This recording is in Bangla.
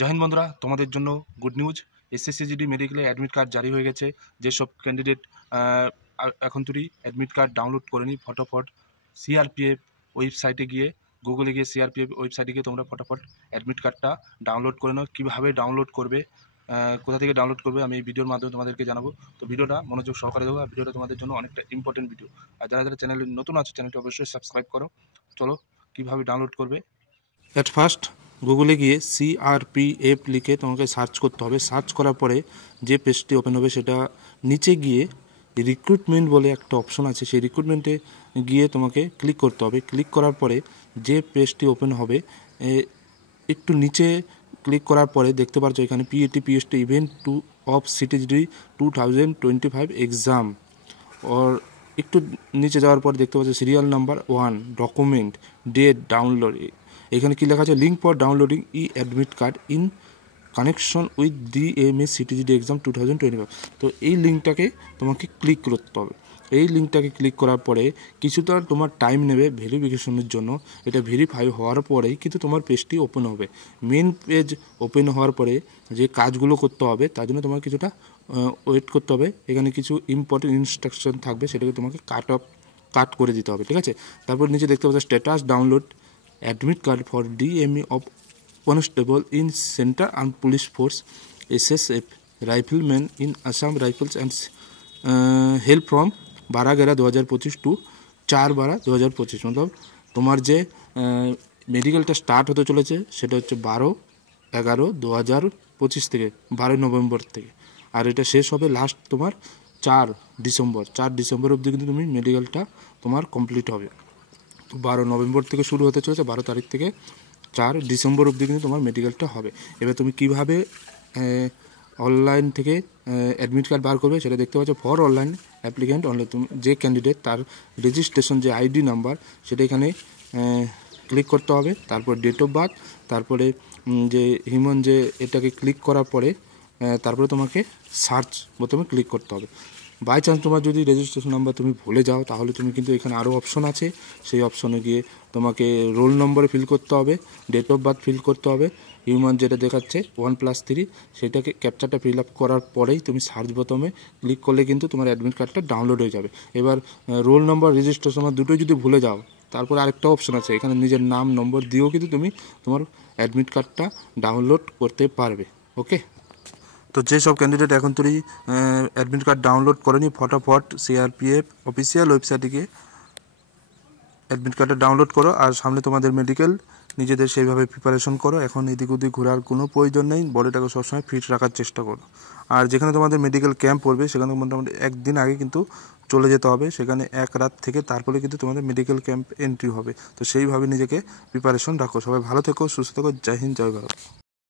জয় হিন্দ বন্ধুরা, তোমাদের জন্য গুড নিউজ। এসএসসিজিডি মেডিকেলে অ্যাডমিট কার্ড জারি হয়ে গেছে। যেসব ক্যান্ডিডেট এখন তুই অ্যাডমিট কার্ড ডাউনলোড করেনি, ফটাফট সিআরপিএফ ওয়েবসাইটে গিয়ে, গুগলে গিয়ে সিআরপিএফ ওয়েবসাইটে গিয়ে তোমরা ফটাফট অ্যাডমিট কার্ডটা ডাউনলোড করে নাও। কীভাবে ডাউনলোড করবে, কোথা থেকে ডাউনলোড করবে, আমি এই ভিডিওর মাধ্যমে তোমাদেরকে জানাবো। তো ভিডিওটা মনোযোগ সহকারে দেবো, আর ভিডিওটা তোমাদের জন্য অনেকটা ইম্পর্টেন্ট ভিডিও। আর যারা যারা চ্যানেলে নতুন আছে, চ্যানেলটি অবশ্যই সাবস্ক্রাইব করো। চলো কীভাবে ডাউনলোড করবে। অ্যাট ফার্স্ট গুগলে গিয়ে সিআরপিএফ লিখে তোমাকে সার্চ করতে হবে। সার্চ করার পরে যে পেজটি ওপেন হবে সেটা নিচে গিয়ে রিক্রুটমেন্ট বলে একটা অপশন আছে, সেই রিক্রুটমেন্টে গিয়ে তোমাকে ক্লিক করতে হবে। ক্লিক করার পরে যে পেজটি ওপেন হবে, একটু নিচে ক্লিক করার পরে দেখতে পাচ্ছ এখানে PAT PST event two of CTGD 2025 exam. ওর একটু নিচে যাওয়ার পর দেখতে পাচ্ছ serial number 1 document date download. এখানে কী লেখা আছে, link for downloading e admit card in connection with DMS CTGD exam 2025। তো এই লিঙ্কটাকে তোমাকে ক্লিক করতে হবে। এই লিঙ্কটাকে ক্লিক করার পরে কিছুটা তোমার টাইম নেবে ভেরিফিকেশনের জন্য। এটা ভেরিফাই হওয়ার পরেই কিন্তু তোমার পেজটি ওপেন হবে। মেন পেজ ওপেন হওয়ার পরে যে কাজগুলো করতে হবে তার জন্য তোমার কিছুটা ওয়েট করতে হবে। এখানে কিছু ইম্পর্টেন্ট ইনস্ট্রাকশন থাকবে, সেটাকে তোমাকে কাট করে দিতে হবে, ঠিক আছে। তারপর নিচে দেখতে পাচ্ছ status download admit card for DME of constable in centre arm police force SSF rifleman in Assam rifles and help from 12/11 2025 to 4/12 2025। মতলব তোমার যে মেডিকেলটা স্টার্ট হতে চলেছে সেটা হচ্ছে 12/11 2025 থেকে, 12 নভেম্বর থেকে। আর এটা শেষ হবে লাস্ট তোমার 4 ডিসেম্বর অবধি কিন্তু তুমি মেডিকেলটা তোমার কমপ্লিট হবে। 12 নভেম্বর থেকে শুরু হতে চলেছে, 12 তারিখ থেকে 4 ডিসেম্বর অবধি কিন্তু তোমার মেডিকেলটা হবে। এবার তুমি কীভাবে অনলাইন থেকে অ্যাডমিট কার্ড বার করবে সেটা দেখতে পাচ্ছ। ফর অনলাইন অ্যাপ্লিক্যান্ট অনলাইন, তুমি যে ক্যান্ডিডেট তার রেজিস্ট্রেশন যে আইডি নাম্বার সেটা এখানে ক্লিক করতে হবে। তারপর ডেট অফ বার্থ, তারপরে যে হিউম্যান যে এটাকে ক্লিক করার পরে তারপরে তোমাকে সার্চ বোতামে ক্লিক করতে হবে। বাই চান্স তোমার যদি রেজিস্ট্রেশন নাম্বার তুমি ভুলে যাও তাহলে তুমি কিন্তু এখানে আরও অপশন আছে, সেই অপশনে গিয়ে তোমাকে রোল নম্বরে ফিল করতে হবে, ডেট অফ বার্থ ফিল করতে হবে, হিউম্যান যেটা দেখাচ্ছে 1+3 সেটাকে ক্যাপচারটা ফিল আপ করার পরেই তুমি সার্চ বোতামে ক্লিক করলে কিন্তু তোমার অ্যাডমিট কার্ডটা ডাউনলোড হয়ে যাবে। এবার রোল নম্বর রেজিস্ট্রেশন দুটোই যদি ভুলে যাও তারপর আরেকটা অপশন আছে, এখানে নিজের নাম নম্বর দিয়েও কিন্তু তুমি তোমার অ্যাডমিট কার্ডটা ডাউনলোড করতে পারবে। ওকে, তো যেসব ক্যান্ডিডেট এখন তুই অ্যাডমিট কার্ড ডাউনলোড করেনি, ফটাফট সিআরপিএফ অফিসিয়াল ওয়েবসাইটে গিয়ে অ্যাডমিট কার্ডটা ডাউনলোড করো। আর সামনে তোমাদের মেডিকেল, নিজেদের সেইভাবে প্রিপারেশন করো। এখন এদিক ওদিক ঘোরার কোনো প্রয়োজন নেই, বডিটাকে সবসময় ফিট রাখার চেষ্টা করো। আর যেখানে তোমাদের মেডিকেল ক্যাম্প পড়বে সেখানে মোটামুটি একদিন আগে কিন্তু চলে যেতে হবে, সেখানে এক রাত থেকে তারপরে কিন্তু তোমাদের মেডিকেল ক্যাম্প এন্ট্রি হবে। তো সেইভাবে নিজেকে প্রিপারেশন রাখো। সবাই ভালো থেকো, সুস্থ থেকো। জয় হিন্দ, জয় ভারত।